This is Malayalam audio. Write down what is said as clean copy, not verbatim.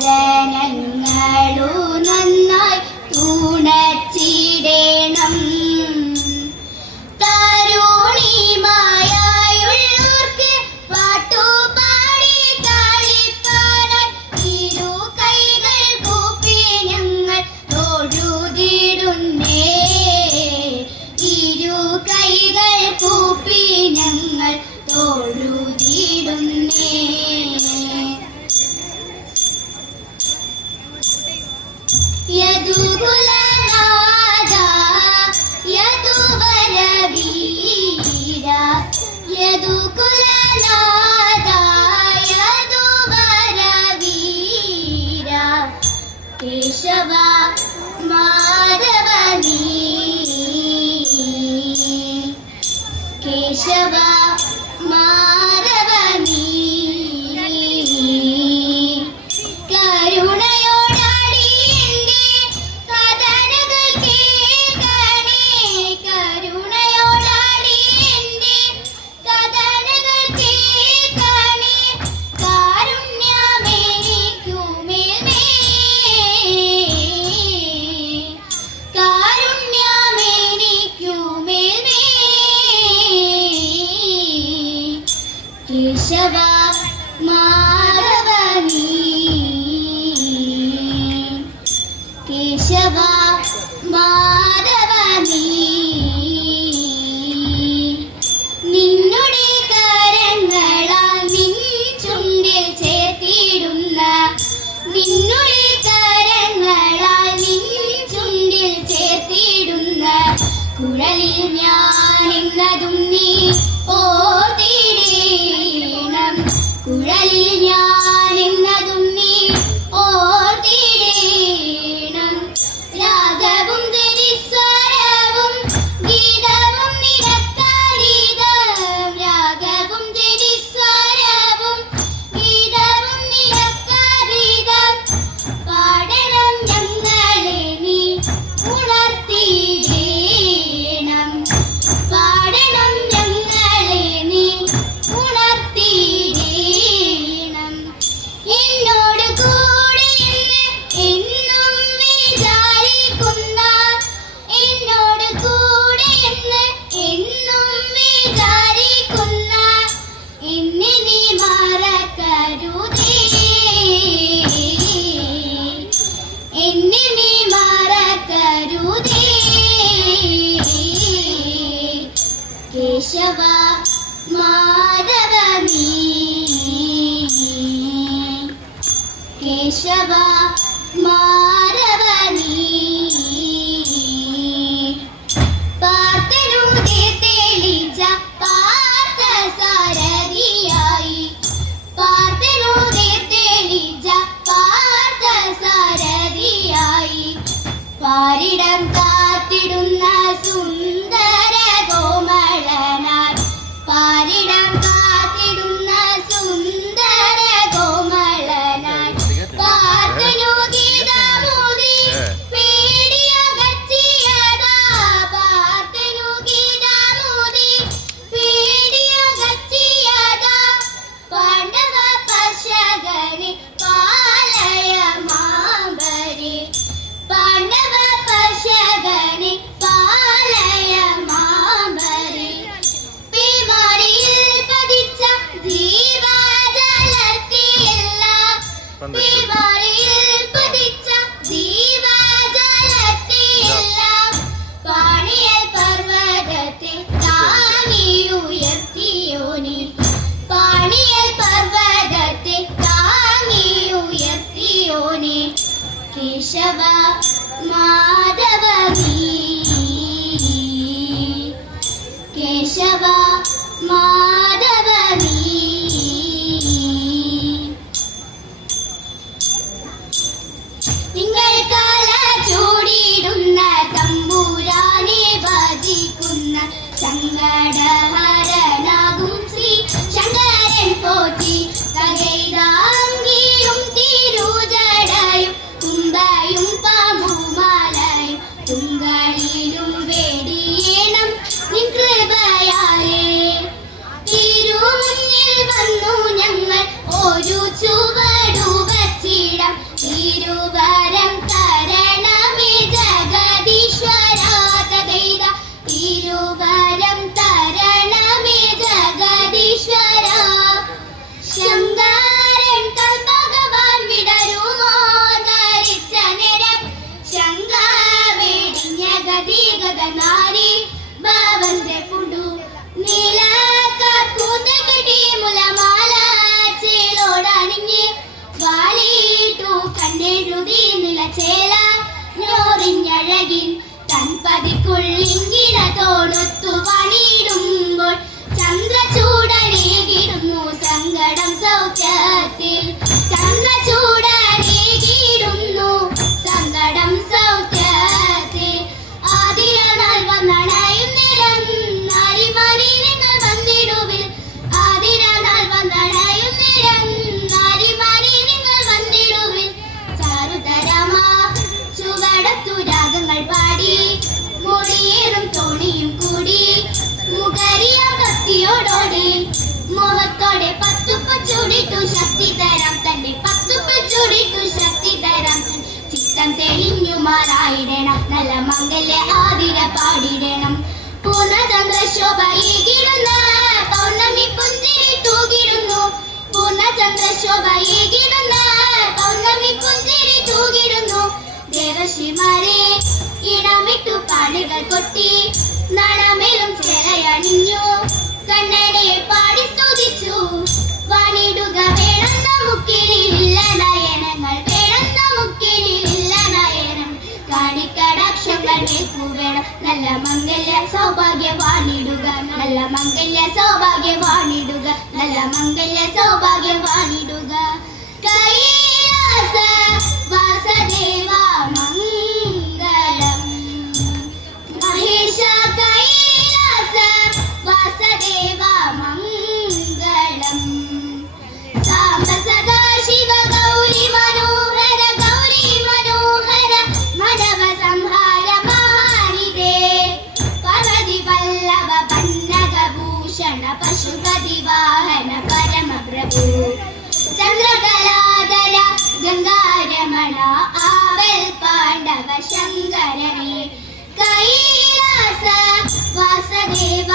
ജനങ്ങളു നന്നായി തുണച്ചിടണം. തരുണിമായുള്ളവർക്ക് പാട്ടുപാടി കളിപ്പാനായി ഇരു കൈകൾ കൂപ്പി ഞങ്ങൾ തൊഴുതിടുന്നേ. ഇരു കൈകൾ കൂപ്പി ഞങ്ങൾ തൊഴുതിടുന്നേ. യദുകുലനാഥ യദുവരവീര യദുകുലനാഥ യദുവരവീര കേശവ മാധവ നീ കേശവ മാധവ നീ കേശവ മാധവ നീ കേശവ മാധവ നീ നിന്നുടെ കരങ്ങളാൽ നിൻ ചുണ്ടിൽ ചേർത്തിടുന്ന നിന്നുടെ കരങ്ങളാൽ നിൻ ചുണ്ടിൽ ചേർത്തിടുന്ന കുഴലിൽ ഞാൻ എന്നതും നീ ഓർത്തിടേണം. കുഴലിൽ ഞാൻ എന്നതും നീ ഓർത്തിടേണം. രാഗവും ജതിസ്വരവും ഗീതവും നിരക്കാതീതം. രാഗവും ജതിസ്വരവും ഗീതവും നിരക്കാതീതം. പാടണം ഞങ്ങളെ നീ ഉണർത്തിടേണം. പാടണം ഞങ്ങളെ നീ ഉണർത്തിടേണം. എന്നോട് കൂടെ എന്നും വിചാരിക്കുന്ന എന്നോട് കൂടെ എന്നും വിചാരിക്കുന്ന എന്നെ നീ മറക്കരുതേ. എന്നെ നീ മറക്കരുതേ. കേശവ മാധവ നീ കേശവ മാധവ നീ പാർത്ഥനൂതെ തെളിച്ച പാർത്ഥസാരഥിയായി പാർത്ഥനൂതെ തെളിച്ച പാർത്ഥസാരഥിയായി പാരിടം കാത്തിടുന്ന സുന്ദര കോമളനായി പാരിടം കാത്തിടുന്ന സുന്ദര കോമളനായി പാർത്ഥനു ഗീതമോദി പേടിയകറ്റിയതാ. പാർത്ഥനു ഗീതമോദി പേടിയകറ്റിയതാ. പാണ്ഡവ പശകനെ പാലയ മാമ്പരെ പാണ്ഡവ പശകനെ പാലയ മാധവ നീ. തിങ്കൾ കാല ചൂടിടുന്ന തമ്പുരാനെ ഭജിക്കുന്ന സങ്കടഹരനാകും ശ്രീ ശങ്കരൻ പോറ്റി. തകൈതാംഗിയും തിരുജടയും തുമ്പയും പാമ്പുമാലയും തുങ്കളിലും വേടിയേണം നിൻ കൃപയാലേ. തിരുമുന്നിൽ വന്നു ഞങ്ങൾ ഒരു ചുവടു വച്ചിടാം. തിരുവരം തരണമേ ജഗദീശ്വര തകൈത. തിരുവരം തരണമേ ജഗദീശ്വര. ശങ്കരൻ കൽഭഗവാൻ വിടരുമോ ധരിച്ച നേരം. ശങ്ക വേടിഞ്ഞ ഗതിഗത നാരി ഭവന്റെ പുടു. നീലക്കൂന്തൽ കെട്ടി മുലമാല ചേലോടണിഞ്ഞ് വാലിട്ടു കണ്ണെഴുതി നിലച്ചേല ഞോറിഞ്ഞഴകിൻ തൻപതിക്കുള്ളിങ്കിട തോടൊത്തു പണിയിടുമ്പോൾ ചന്ദ്രചൂടനേകിടുന്നു സങ്കടം സൗഖ്യത്തിൽ. ചന്ദ്രചൂടനേകിടുന്നു സങ്കടം സൗഖ്യത്തിൽ. ആതിരനാൾ വന്നണയും നിരം നാരിമാരി നിങ്ങൾ വന്നിടുവിൽ. ആതിരനാൾ വന്നണയും നിരം നാരിമാരി നിങ്ങൾ വന്നിടുവിൽ. ചാരുതരമാ ചുവടത്തു രാഗങ്ങൾ പാടി മൊഴിയേറും തോണിയും കൂടി മുഖരിയ ഭക്തിയോടോടെ മോഹത്തോടെ പത്തുപ്പ ചൂടിട്ടു ശക്തി തരാം തന്നെ. പത്തുപ്പ ചൂടിട്ടു ശക്തി തരാം തന്നെ. ചിത്തം തെളിഞ്ഞു മാറായിടണം നല്ല മംഗല്യ ആതിര പാടിടണം. പൂർണ്ണചന്ദ്രശോഭയേകിടുന്ന പൗർണമി പുഞ്ചിരി തൂകിടുന്നു. പൂർണ്ണചന്ദ്രശോഭയേകിടുന്ന പൗർണമി പുഞ്ചിരി തൂകിടുന്നു. ദേവശിമാരെ ഇടമിട്ടു പാടുകൾ കൊട്ടി നാണമേലും ചേലയണിഞ്ഞു കണ്ണനെ പാടി സ്തുതിച്ചു. വാണിടുക വേണം നമുക്കിനില്ല നയനങ്ങൾ. വേണം നമുക്കിനില്ല നയനം. കാണിക്കടാക്ഷങ്ങൾ വേണം നല്ല മംഗല്യ സൗഭാഗ്യ വാണിടുക. നല്ല മംഗല്യ സൗഭാഗ്യ വാണിടുക. നല്ല മംഗല്യ സൗഭാഗ്യ വാണിടുക. കൈലാസ വാസദേവ മംഗളം. മഹേശ കൈലാസ വാസദേവ മംഗളം. സാംബ സദാ ശിവ ഗൗരി മനോഹര. ഗൗരി മനോഹര മനവ സംഹാര മഹാനിധേ. പാർവതി വല്ലഭ പന്നഗഭൂഷണ പശുപതി വാഹന പരമപ്രഭു. ചന്ദ്രകലാധര ഗംഗാരമണ ആവൽ പാണ്ഡവ ശങ്കരനെ. കൈലാസ വാസദേവ